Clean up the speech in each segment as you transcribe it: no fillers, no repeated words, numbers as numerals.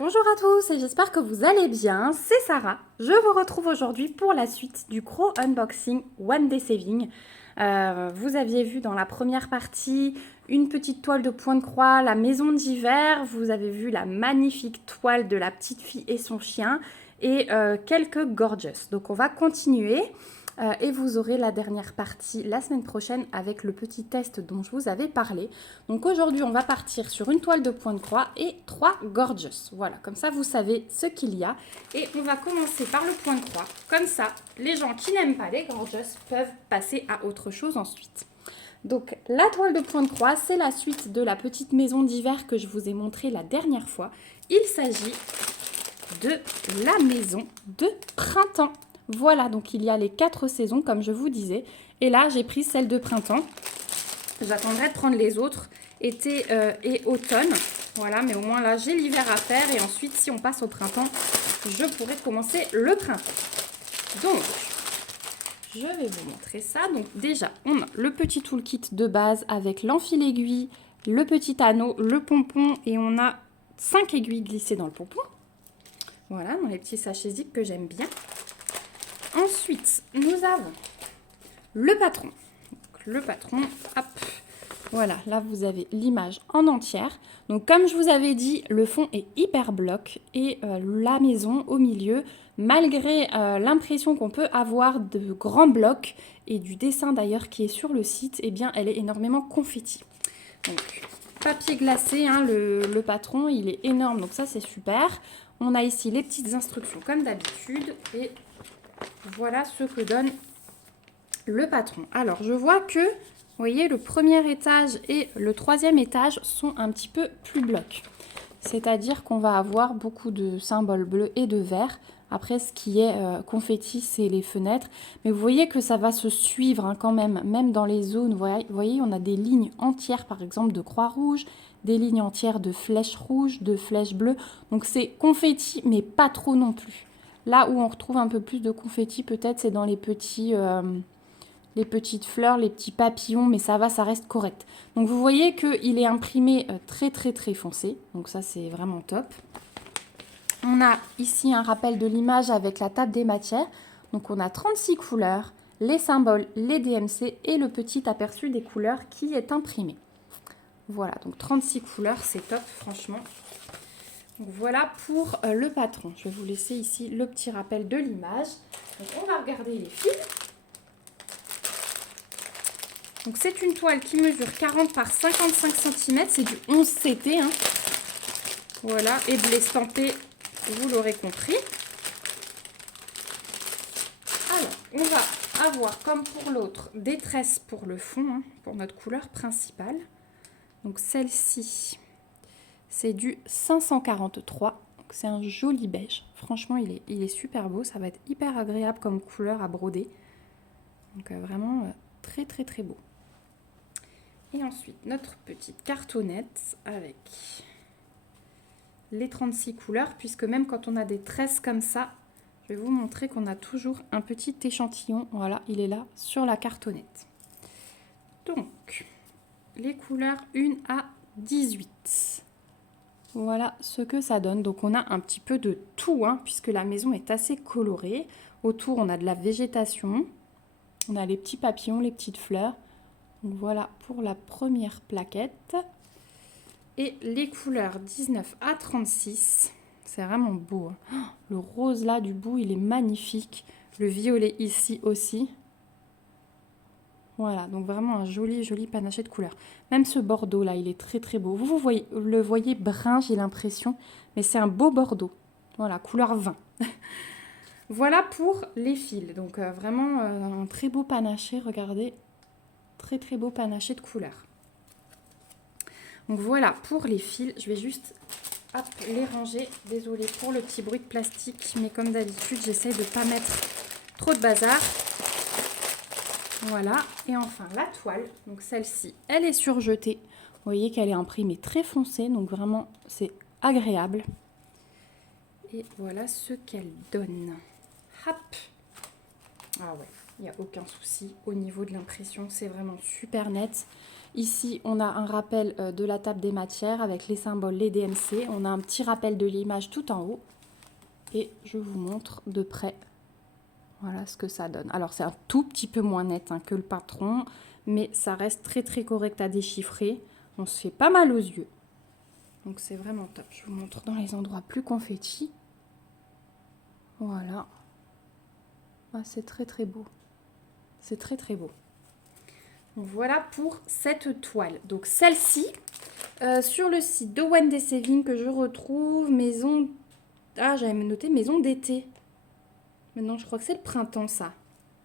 Bonjour à tous et j'espère que vous allez bien, c'est Sarah. Je vous retrouve aujourd'hui pour la suite du Crow Unboxing One Day Saving. Vous aviez vu dans la première partie une petite toile de point de croix, la maison d'hiver. Vous avez vu la magnifique toile de la petite fille et son chien et quelques gorgeous. Donc on va continuer. Et vous aurez la dernière partie la semaine prochaine avec le petit test dont je vous avais parlé. Donc aujourd'hui, on va partir sur une toile de point de croix et 3 gorgeous. Voilà, comme ça, vous savez ce qu'il y a. Et on va commencer par le point de croix. Comme ça, les gens qui n'aiment pas les gorgeous peuvent passer à autre chose ensuite. Donc la toile de point de croix, c'est la suite de la petite maison d'hiver que je vous ai montrée la dernière fois. Il s'agit de la maison de printemps. Voilà, donc il y a les 4 saisons comme je vous disais. Et là, j'ai pris celle de printemps. J'attendrai de prendre les autres, été et automne. Voilà, mais au moins là, j'ai l'hiver à faire. Et ensuite, si on passe au printemps, je pourrai commencer le printemps. Donc, je vais vous montrer ça. Donc déjà, on a le petit toolkit de base avec l'enfil aiguille, le petit anneau, le pompon. Et on a 5 aiguilles glissées dans le pompon. Voilà, dans les petits sachets zip que j'aime bien. Ensuite, nous avons le patron. Donc, le patron, hop, voilà, là vous avez l'image en entière. Donc comme je vous avais dit, le fond est hyper bloc et la maison au milieu, malgré l'impression qu'on peut avoir de grands blocs et du dessin d'ailleurs qui est sur le site, eh bien elle est énormément confetti. Donc papier glacé, hein, le patron, il est énorme, donc ça c'est super. On a ici les petites instructions comme d'habitude et voilà ce que donne le patron. Alors, je vois que, vous voyez, le premier étage et le troisième étage sont un petit peu plus blocs. C'est-à-dire qu'on va avoir beaucoup de symboles bleus et de verts. Après, ce qui est confetti, c'est les fenêtres. Mais vous voyez que ça va se suivre hein, quand même, même dans les zones. Vous voyez, on a des lignes entières, par exemple, de croix rouge, des lignes entières de flèches rouges, de flèches bleues. Donc, c'est confetti, mais pas trop non plus. Là où on retrouve un peu plus de confetti, peut-être, c'est dans les petites fleurs, les petits papillons, mais ça va, ça reste correct. Donc vous voyez qu'il est imprimé très très très foncé, donc ça c'est vraiment top. On a ici un rappel de l'image avec la table des matières. Donc on a 36 couleurs, les symboles, les DMC et le petit aperçu des couleurs qui est imprimé. Voilà, donc 36 couleurs, c'est top franchement. Donc voilà pour le patron. Je vais vous laisser ici le petit rappel de l'image. Donc on va regarder les fils. Donc c'est une toile qui mesure 40 par 55 cm, c'est du 11 CT. Hein. Voilà, et de l'estamper, vous l'aurez compris. Alors, on va avoir, comme pour l'autre, des tresses pour le fond, hein, pour notre couleur principale. Donc celle-ci, c'est du 543. C'est un joli beige. Franchement, il est super beau. Ça va être hyper agréable comme couleur à broder. Donc vraiment très très très beau. Et ensuite, notre petite cartonnette avec les 36 couleurs, puisque même quand on a des tresses comme ça, je vais vous montrer qu'on a toujours un petit échantillon. Voilà, il est là sur la cartonnette. Donc, les couleurs 1 à 18. Voilà ce que ça donne. Donc, on a un petit peu de tout, hein, puisque la maison est assez colorée. Autour, on a de la végétation. On a les petits papillons, les petites fleurs. Donc voilà pour la première plaquette. Et les couleurs 19 à 36, c'est vraiment beau. Hein. Le rose là du bout, il est magnifique. Le violet ici aussi. Voilà, donc vraiment un joli, joli panaché de couleurs. Même ce bordeaux là, il est très très beau. Vous voyez, le voyez brun, j'ai l'impression, mais c'est un beau bordeaux. Voilà, couleur vin. Voilà pour les fils. Donc vraiment un très beau panaché, regardez. Très très beau panaché de couleurs. Donc voilà pour les fils. Je vais juste hop, les ranger. Désolée pour le petit bruit de plastique, mais comme d'habitude, j'essaye de ne pas mettre trop de bazar. Voilà. Et enfin la toile. Donc celle-ci, elle est surjetée. Vous voyez qu'elle est imprimée très foncée, donc vraiment c'est agréable. Et voilà ce qu'elle donne. Hop. Ah ouais, il n'y a aucun souci au niveau de l'impression, c'est vraiment super net. Ici, on a un rappel de la table des matières avec les symboles, les DMC. On a un petit rappel de l'image tout en haut. Et je vous montre de près, voilà ce que ça donne. Alors, c'est un tout petit peu moins net que le patron, mais ça reste très très correct à déchiffrer. On se fait pas mal aux yeux. Donc, c'est vraiment top. Je vous montre dans les endroits plus confettis. Voilà. Ah, c'est très très beau. C'est très très beau. Donc, voilà pour cette toile. Donc celle-ci, sur le site de Wendy Saving que je retrouve, maison... Ah, j'avais noté maison d'été. Maintenant, je crois que c'est le printemps, ça.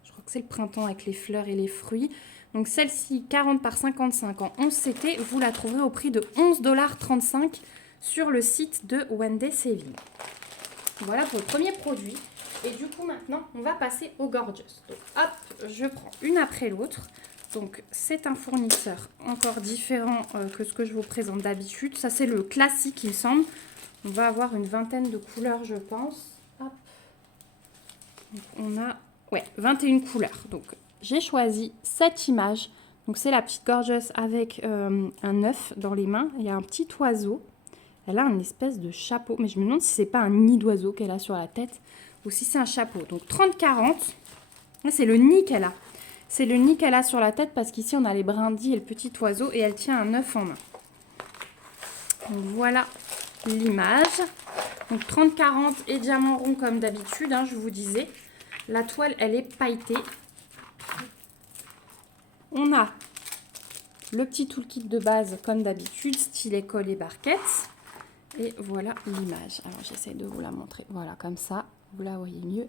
Je crois que c'est le printemps avec les fleurs et les fruits. Donc celle-ci, 40 par 55 en 11 CT, vous la trouverez au prix de 11,35 $ sur le site de Wendy Saving. Voilà pour le premier produit. Et du coup, maintenant, on va passer au Gorgeous. Donc, hop, je prends une après l'autre. Donc, c'est un fournisseur encore différent que ce que je vous présente d'habitude. Ça, c'est le classique, il semble. On va avoir une vingtaine de couleurs, je pense. Hop. Donc, on a 21 couleurs. Donc, j'ai choisi cette image. Donc, c'est la petite Gorgeous avec un œuf dans les mains. Il y a un petit oiseau. Elle a une espèce de chapeau. Mais je me demande si c'est pas un nid d'oiseau qu'elle a sur la tête ou si c'est un chapeau. Donc 30-40. C'est le nid qu'elle a. C'est le nid qu'elle a sur la tête parce qu'ici on a les brindilles et le petit oiseau et elle tient un œuf en main. Donc voilà l'image. Donc 30-40 et diamant rond comme d'habitude, je vous disais. La toile, elle est pailletée. On a le petit toolkit de base comme d'habitude, stylet, colle et barquette. Et voilà l'image. Alors j'essaie de vous la montrer. Voilà, comme ça, vous la voyez mieux.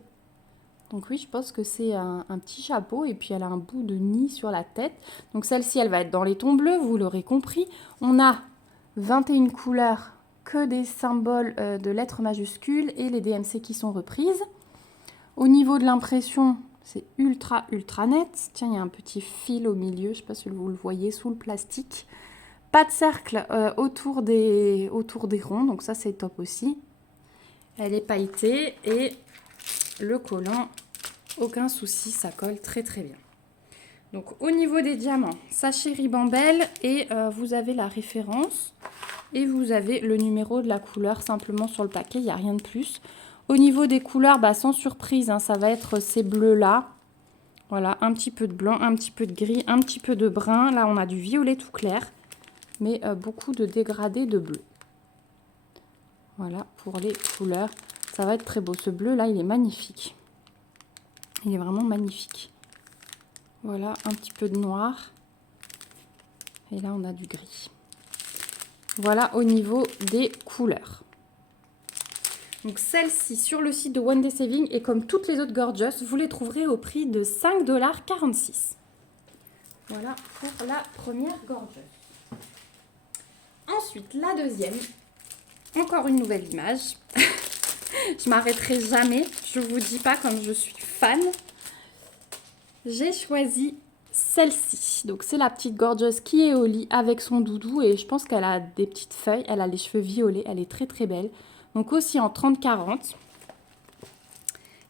Donc oui, je pense que c'est un petit chapeau et puis elle a un bout de nid sur la tête. Donc celle-ci, elle va être dans les tons bleus, vous l'aurez compris. On a 21 couleurs, que des symboles de lettres majuscules et les DMC qui sont reprises. Au niveau de l'impression, c'est ultra net. Tiens, il y a un petit fil au milieu, je ne sais pas si vous le voyez, sous le plastique. Pas de cercle autour des ronds, donc ça c'est top aussi. Elle est pailletée et le collant, aucun souci, ça colle très bien. Donc au niveau des diamants, sachet ribambelle et vous avez la référence et vous avez le numéro de la couleur simplement sur le paquet, il n'y a rien de plus. Au niveau des couleurs, sans surprise, ça va être ces bleus là. Voilà, un petit peu de blanc, un petit peu de gris, un petit peu de brun. Là on a du violet tout clair, mais beaucoup de dégradés de bleu. Voilà pour les couleurs. Ça va être très beau. Ce bleu là, il est magnifique. Il est vraiment magnifique. Voilà, un petit peu de noir. Et là, on a du gris. Voilà au niveau des couleurs. Donc celle-ci sur le site de Wendy Saving et comme toutes les autres Gorgeous, vous les trouverez au prix de 5,46 $. Voilà pour la première Gorgeous. Ensuite, la deuxième. Encore une nouvelle image. Je m'arrêterai jamais. Je vous dis pas comme je suis fan. J'ai choisi celle-ci. Donc c'est la petite Gorgeous qui est au lit avec son doudou et je pense qu'elle a des petites feuilles. Elle a les cheveux violets. Elle est très belle. Donc aussi en 30-40.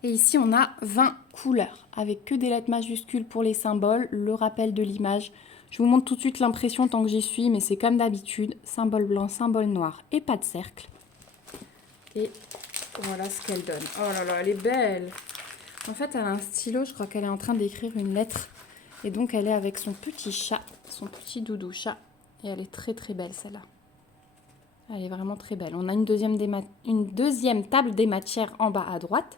Et ici on a 20 couleurs avec que des lettres majuscules pour les symboles. Le rappel de l'image. Je vous montre tout de suite l'impression tant que j'y suis, mais c'est comme d'habitude. Symbole blanc, symbole noir et pas de cercle. Et voilà ce qu'elle donne. Oh là là, elle est belle. En fait, elle a un stylo. Je crois qu'elle est en train d'écrire une lettre. Et donc, elle est avec son petit chat, son petit doudou chat. Et elle est très belle, celle-là. Elle est vraiment très belle. On a une deuxième table des matières en bas à droite.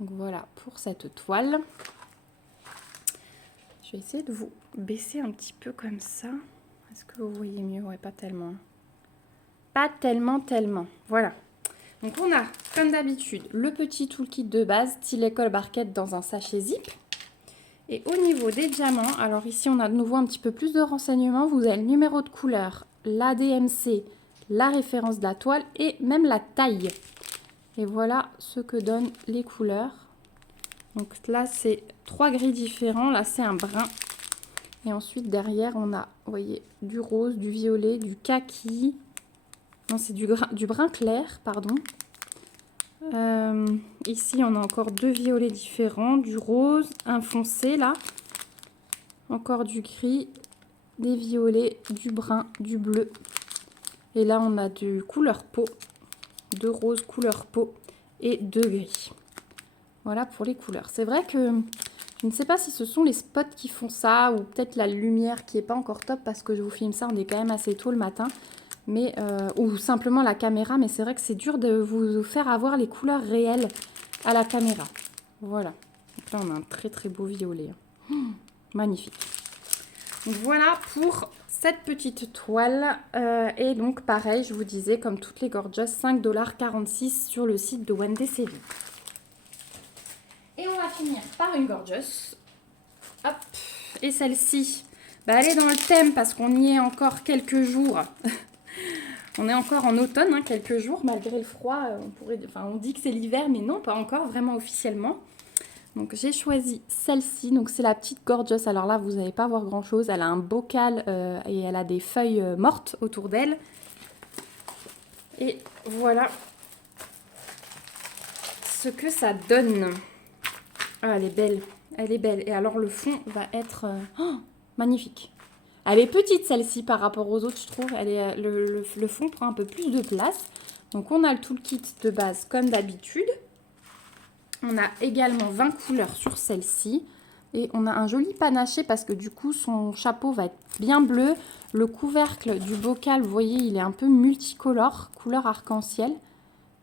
Donc, voilà pour cette toile. Je vais essayer de vous baisser un petit peu comme ça. Est-ce que vous voyez mieux? Ouais, pas tellement. Pas tellement. Voilà. Donc on a, comme d'habitude, le petit toolkit de base, stylet, colle, barquette dans un sachet zip. Et au niveau des diamants, alors ici on a de nouveau un petit peu plus de renseignements. Vous avez le numéro de couleur, la DMC, la référence de la toile et même la taille. Et voilà ce que donnent les couleurs. Donc là c'est 3 gris différents, là c'est un brun. Et ensuite derrière on a, vous voyez, du rose, du violet, du kaki. Non, c'est du brun clair, pardon. Ici, on a encore 2 violets différents, du rose, un foncé là, encore du gris des violets, du brun, du bleu. Et là, on a du couleur peau, de rose couleur peau et de gris. Voilà pour les couleurs. C'est vrai que je ne sais pas si ce sont les spots qui font ça ou peut-être la lumière qui n'est pas encore top parce que je vous filme ça, on est quand même assez tôt le matin. Mais, ou simplement la caméra, mais c'est vrai que c'est dur de vous faire avoir les couleurs réelles à la caméra. Voilà. Donc là, on a un très très beau violet. Magnifique. Donc voilà pour cette petite toile. Et donc pareil, je vous disais, comme toutes les Gorgeous, 5,46 $ sur le site de Wendy Saving. Et on va finir par une Gorgeous. Hop. Et celle-ci, bah, elle est dans le thème parce qu'on y est encore quelques jours. On est encore en automne, hein, quelques jours, malgré le froid. On dit que c'est l'hiver, mais non, pas encore, vraiment officiellement. Donc j'ai choisi celle-ci, donc c'est la petite Gorgeous. Alors là, vous n'allez pas voir grand-chose. Elle a un bocal et elle a des feuilles mortes autour d'elle. Et voilà ce que ça donne. Ah, elle est belle, elle est belle. Et alors le fond va être magnifique. Elle est petite celle-ci par rapport aux autres, je trouve. Elle est, le fond prend un peu plus de place. Donc on a le toolkit de base comme d'habitude. On a également 20 couleurs sur celle-ci. Et on a un joli panaché parce que du coup, son chapeau va être bien bleu. Le couvercle du bocal, vous voyez, il est un peu multicolore, couleur arc-en-ciel.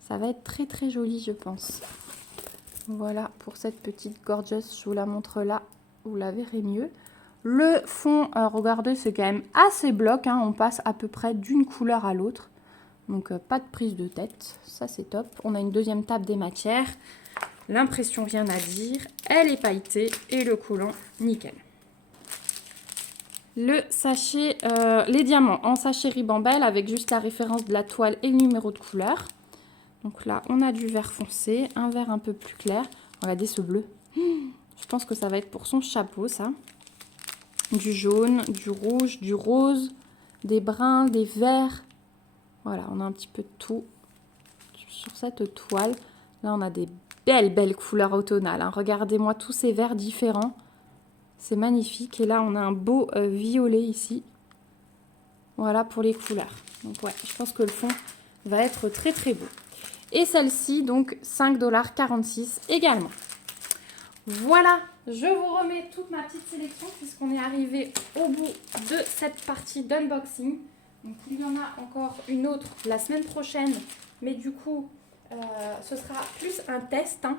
Ça va être très très joli, je pense. Voilà pour cette petite Gorgeous. Je vous la montre là, vous la verrez mieux. Le fond, regardez, c'est quand même assez bloc. Hein. On passe à peu près d'une couleur à l'autre. Donc, pas de prise de tête. Ça, c'est top. On a une deuxième table des matières. L'impression, rien à dire. Elle est pailletée et le collant, nickel. Le sachet, les diamants en sachet ribambelle avec juste la référence de la toile et le numéro de couleur. Donc là, on a du vert foncé, un vert un peu plus clair. Regardez ce bleu. Je pense que ça va être pour son chapeau, ça. Du jaune, du rouge, du rose, des bruns, des verts. Voilà, on a un petit peu de tout sur cette toile. Là, on a des belles couleurs automnales. Hein. Regardez-moi tous ces verts différents. C'est magnifique. Et là, on a un beau violet ici. Voilà pour les couleurs. Donc ouais, je pense que le fond va être très très beau. Et celle-ci, donc 5,46 $ également. Voilà, je vous remets toute ma petite sélection puisqu'on est arrivé au bout de cette partie d'unboxing. Donc il y en a encore une autre la semaine prochaine, mais du coup, ce sera plus un test. Hein.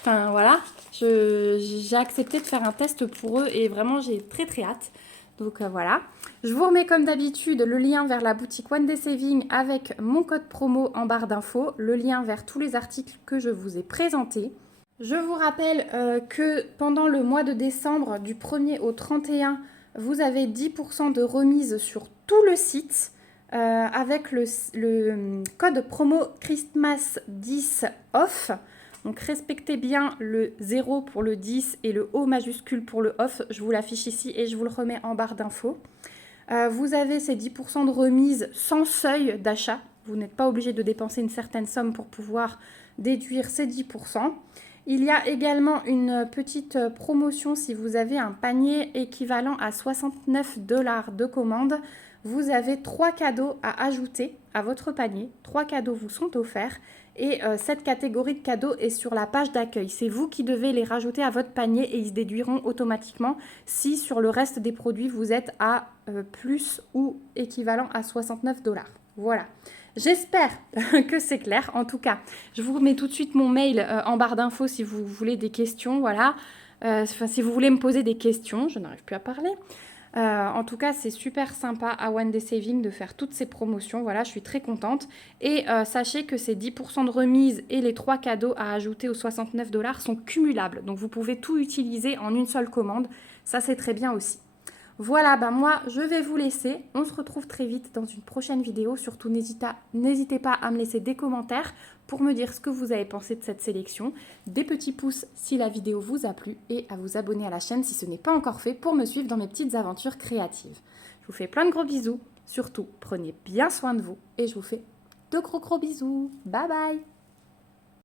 Enfin voilà, j'ai accepté de faire un test pour eux et vraiment j'ai très très hâte. Donc voilà, je vous remets comme d'habitude le lien vers la boutique One Day Saving avec mon code promo en barre d'infos, le lien vers tous les articles que je vous ai présentés. Je vous rappelle que pendant le mois de décembre, du 1er au 31, vous avez 10% de remise sur tout le site avec le code promo Christmas 10 off. Donc respectez bien le 0 pour le 10 et le O majuscule pour le off. Je vous l'affiche ici et je vous le remets en barre d'infos. Vous avez ces 10% de remise sans seuil d'achat. Vous n'êtes pas obligé de dépenser une certaine somme pour pouvoir déduire ces 10%. Il y a également une petite promotion si vous avez un panier équivalent à 69 $ de commande. Vous avez 3 cadeaux à ajouter à votre panier. 3 cadeaux vous sont offerts et cette catégorie de cadeaux est sur la page d'accueil. C'est vous qui devez les rajouter à votre panier et ils se déduiront automatiquement si sur le reste des produits vous êtes à plus ou équivalent à 69 $. Voilà. J'espère que c'est clair. En tout cas, je vous mets tout de suite mon mail en barre d'infos si vous voulez des questions. Voilà. Si vous voulez me poser des questions, je n'arrive plus à parler. En tout cas, c'est super sympa à One Day Saving de faire toutes ces promotions. Voilà, je suis très contente. Et sachez que ces 10% de remise et les 3 cadeaux à ajouter aux 69 $ sont cumulables. Donc, vous pouvez tout utiliser en une seule commande. Ça, c'est très bien aussi. Voilà, ben moi, je vais vous laisser. On se retrouve très vite dans une prochaine vidéo. Surtout, n'hésitez pas à me laisser des commentaires pour me dire ce que vous avez pensé de cette sélection. Des petits pouces si la vidéo vous a plu et à vous abonner à la chaîne si ce n'est pas encore fait pour me suivre dans mes petites aventures créatives. Je vous fais plein de gros bisous. Surtout, prenez bien soin de vous et je vous fais de gros bisous. Bye bye!